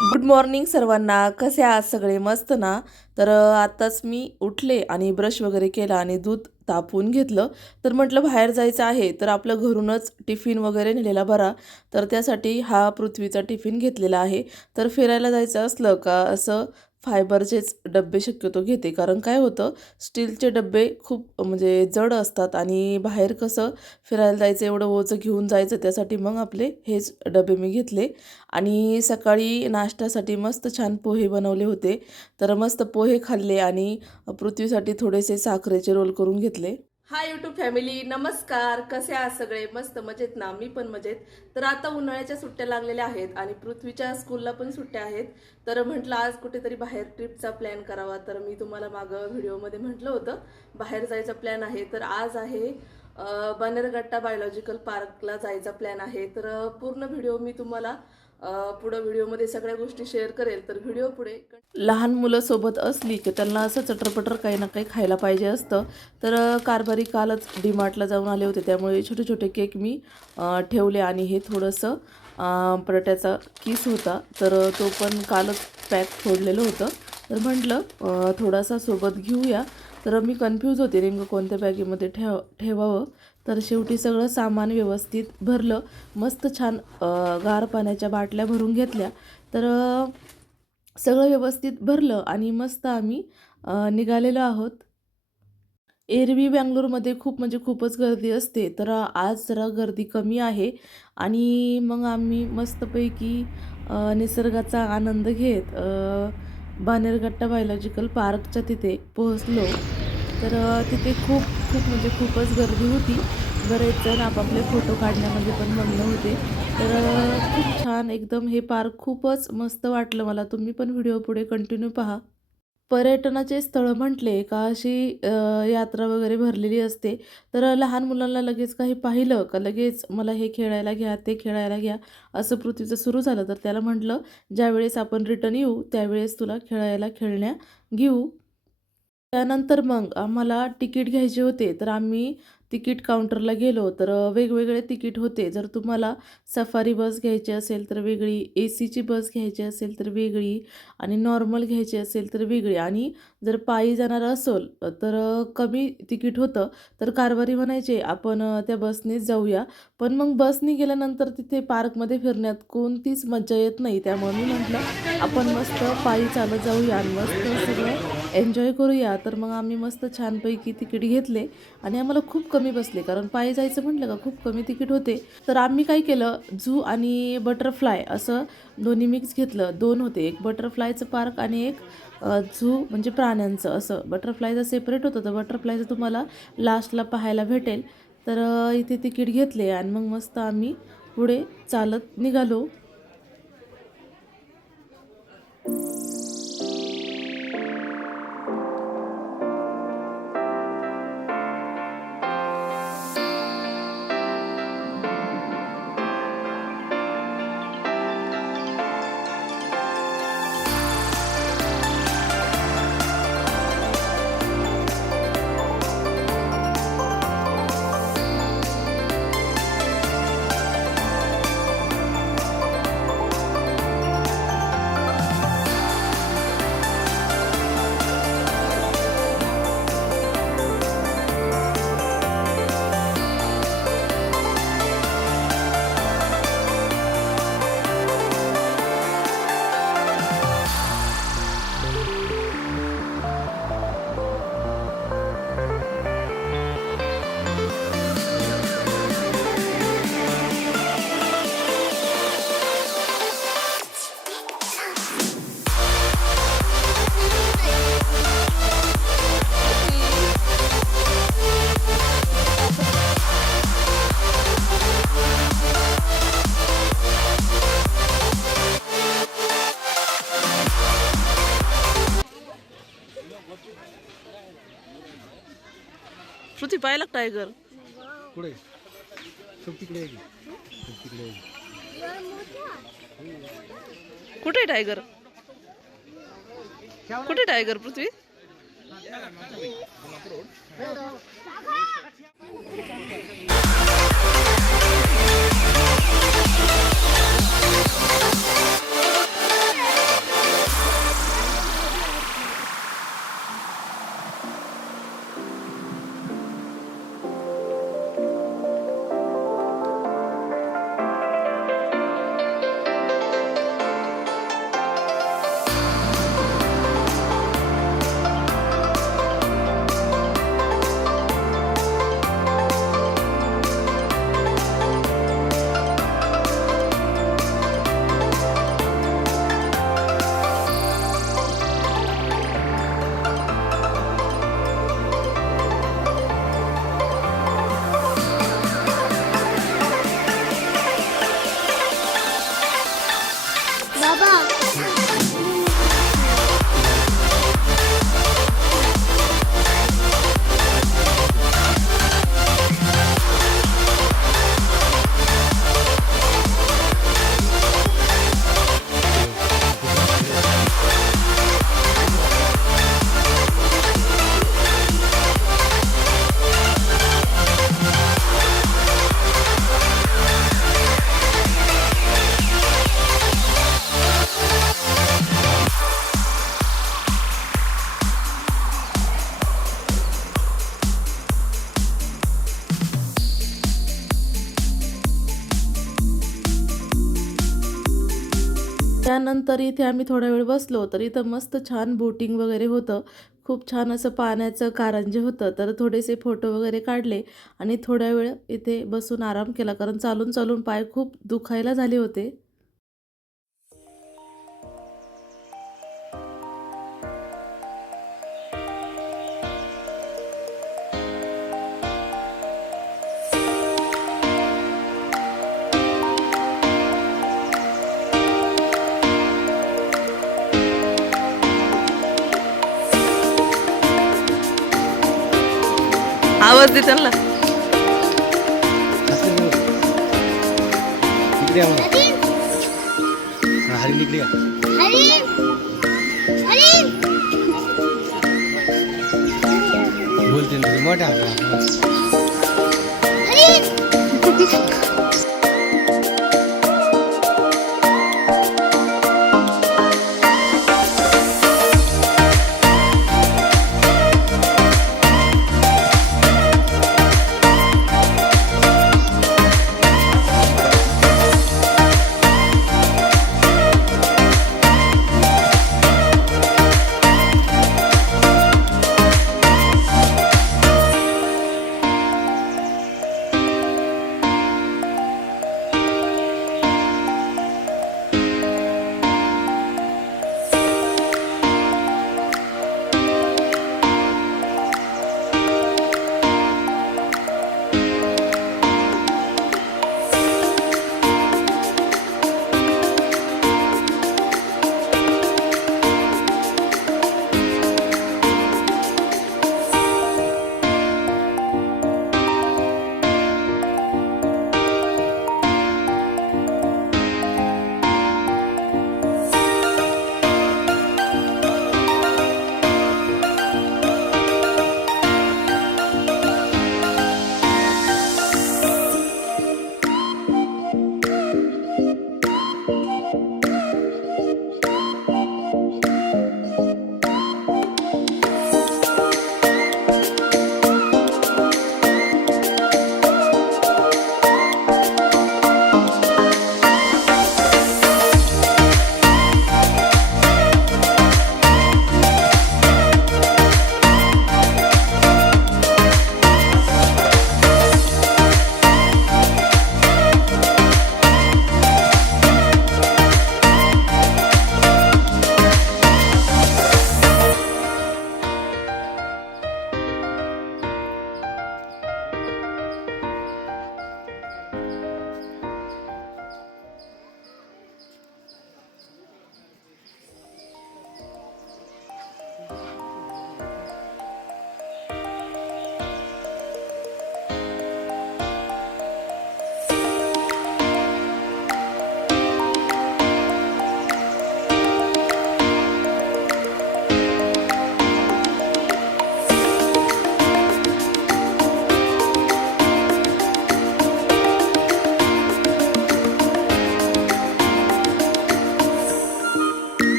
Good morning सर्वांना. कसे आहात सगळे? मस्त ना? तर आत्ताच मी उठले आणि ब्रश वगैरे केला आणि दूध तापवून घेतलं. तर म्हटलं बाहेर जायचं आहे तर आपलं घरूनच टिफिन वगैरे नेलेला बरा. तर त्यासाठी हा पृथ्वीचा टिफिन घेतलेला आहे. तर फिरायला जायचं असलं का असं फायबरचेच डब्बे शक्यतो घेते. कारण काय होतं, स्टीलचे डब्बे खूप म्हणजे जड असतात आणि बाहेर कसं फिरायला जायचं, एवढं ओझं घेऊन जायचं, त्यासाठी मग आपले हेच डबे मी घेतले. आणि सकाळी नाश्त्यासाठी मस्त छान पोहे बनवले होते. तर मस्त पोहे खाल्ले आणि पृथ्वीसाठी थोडेसे साखरेचे रोल करून घेतले. हाय यूट्यूब फॅमिली, नमस्कार. कसे आहात सगळे? मस्त मजेत ना? मी पण मजेत. तर आता उन्हाळ्याच्या सुट्ट्या लागलेल्या आहेत आणि पृथ्वीच्या स्कूलला पण सुट्ट्या आहेत. तर म्हटलं आज कुठेतरी बाहेर ट्रिपचा प्लॅन करावा. तर मी तुम्हाला मागं व्हिडिओमध्ये म्हटलं होतं बाहेर जायचा प्लॅन आहे. तर आज आहे बनेरगट्टा बायोलॉजिकल पार्कला जायचा प्लॅन आहे. तर पूर्ण व्हिडिओ मी तुम्हाला पुढं व्हिडिओमध्ये सगळ्या गोष्टी शेअर करेल. तर व्हिडिओ पुढे लहान मुलं सोबत असली की त्यांना असं चटरपटर काही ना काही खायला पाहिजे असतं. तर कारभारी कालच डीमार्टला जाऊन आले होते, त्यामुळे छोटे छोटे केक मी ठेवले आणि हे थोडंसं बटाट्याचा किस होता, तर तो पण कालच पॅक फोडलेलं होतं. तर म्हटलं थोडासा सोबत घेऊया. तर मी कन्फ्यूज होते नेमकं कोणत्या बॅगेमध्ये ठेवावं. तर शेवटी सगळं सामान व्यवस्थित भरलं. मस्त छान गार पाण्याच्या बाटल्या भरून घेतल्या. तर सगळं व्यवस्थित भरलं आणि मस्त आम्ही निघालेलो आहोत. एरवी बंगलोरमध्ये खूप म्हणजे खूपच गर्दी असते. तर आज जरा गर्दी कमी आहे आणि मग आम्ही मस्तपैकी निसर्गाचा आनंद घेत बानेरगट्टा बायोलॉजिकल पार्कच्या तिथे पोहोचलो. तर तिथे खूप खूप म्हणजे खूपच गर्दी होती. बरेच जण आपापले फोटो काढण्यामध्ये पण मग्न होते. तर खूप छान एकदम हे पार्क खूपच मस्त वाटलं मला. तुम्ही पण व्हिडिओ पुढे कंटिन्यू पहा. पर्यटनाचे स्थळं म्हटले का अशी यात्रा वगैरे भरलेली असते. तर लहान मुलांना लगेच काही पाहिलं का लगेच मला हे खेळायला घ्या, ते खेळायला घ्या, असं पृथ्वीचं सुरू झालं. तर त्याला म्हटलं, ज्यावेळेस आपण रिटर्न येऊ त्यावेळेस तुला खेळायला खेळण्या घेऊ. त्यानंतर मग आम्हाला तिकीट घ्यायचे होते. तर आम्ही तिकीट काउंटरला गेलो. तर वेगवेगळे तिकीट होते. जर तुम्हाला सफारी बस घ्यायची असेल तर वेगळी, एसीची बस घ्यायची असेल तर वेगळी आणि नॉर्मल घ्यायची असेल तर वेगळी. आणि जर पायी जाणार असेल तर कमी तिकीट होतं. तर कारभारी म्हणायचे आपण त्या बसनेच जाऊया. पण मग बसने गेल्यानंतर तिथे पार्कमध्ये फिरण्यात कोणतीच मज्जा येत नाही. त्यामुळे मी म्हटलं आपण मस्त पायी चालत जाऊया आणि मस्त सगळं एन्जॉय करूया. तर मग आम्ही मस्त छानपैकी तिकीट घेतले आणि आम्हाला खूप कमी बसले, कारण पायी जायचं म्हटलं का खूप कमी तिकीट होते. तर आम्ही काय केलं, झू आणि बटरफ्लाय असं दोन्ही मिक्स घेतलं. दोन होते, एक बटरफ्लायचं पार्क आणि एक झू म्हणजे प्राण्यांचं. असं बटरफ्लायचं सेपरेट होतं, तर बटरफ्लायचं तुम्हाला लास्टला पाहायला भेटेल. तर इथे तिकीट घेतले आणि मग मस्त आम्ही पुढे चालत निघालो. श्रुती पाहिला टायगर कुठे सब तिकडे आहे की? सब तिकडे आहे. कुठे टायगर? कुठे टायगर पृथ्वी? त्यानंतर इथे आम्ही थोडा वेळ बसलो तर इथं मस्त छान बोटिंग वगैरे होतं. खूप छान असं पाण्याचं कारंजे होतं. तर थोडेसे फोटो वगैरे काढले आणि थोड्या वेळ इथे बसून आराम केला कारण चालून चालून पाय खूप दुखायला झाले होते. आवाज दे त्यांना. इकडे या म्हणा. हा, हरिण इकडे या. बोलते ना तुझे मोठ्या आवाजात.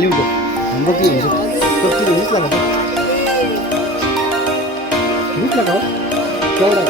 खाली होतो बघ तिथे वीस लागा केवढा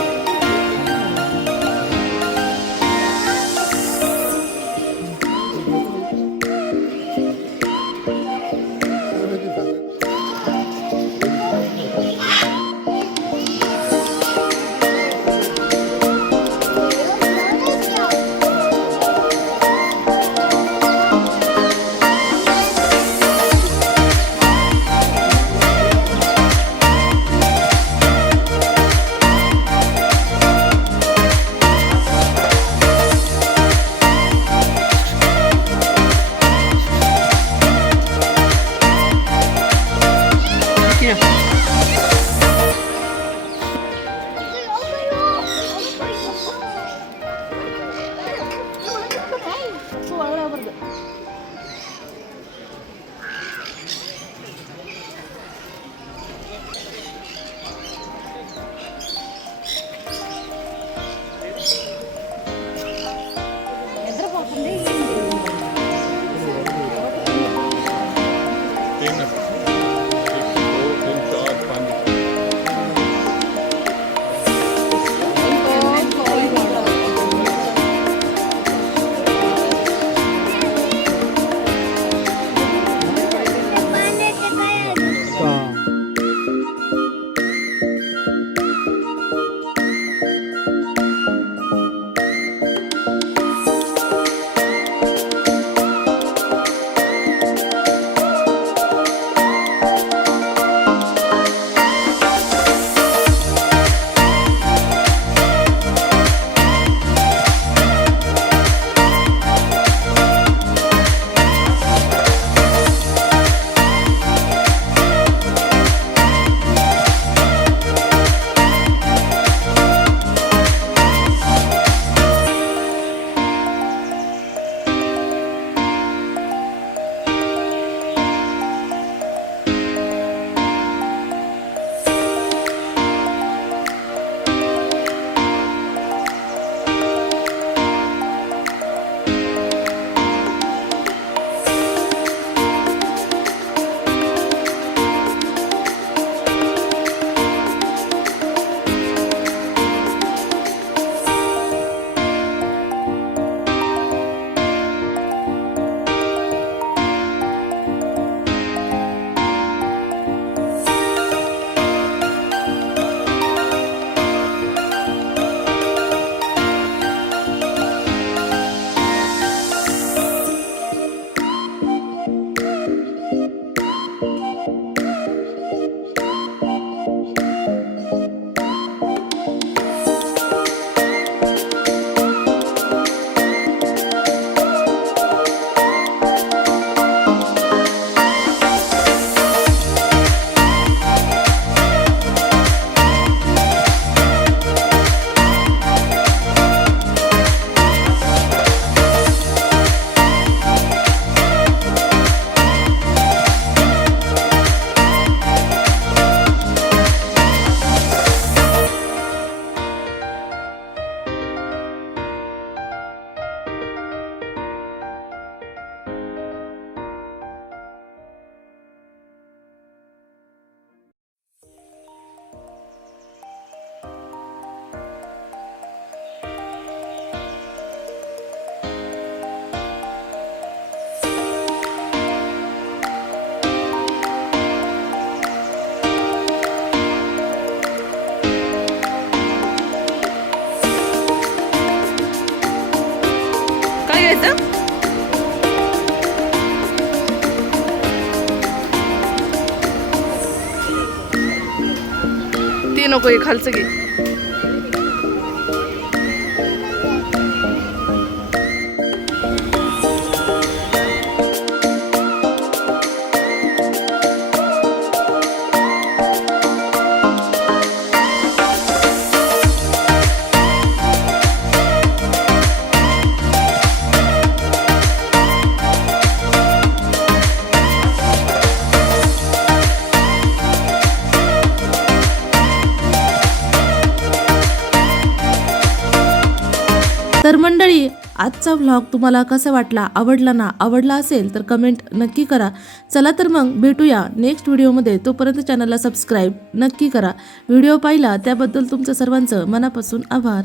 ते नको हे खालचं घे. तर मंडळी आजचा व्लॉग तुम्हाला कसा वाटला, आवडला ना? आवडला असेल तर कमेंट नक्की करा. चला तर मग भेटूया नेक्स्ट व्हिडिओमध्ये. तोपर्यंत चॅनलला सबस्क्राईब नक्की करा. व्हिडिओ पाहिला त्याबद्दल तुमचं सर्वांचं मनापासून आभार.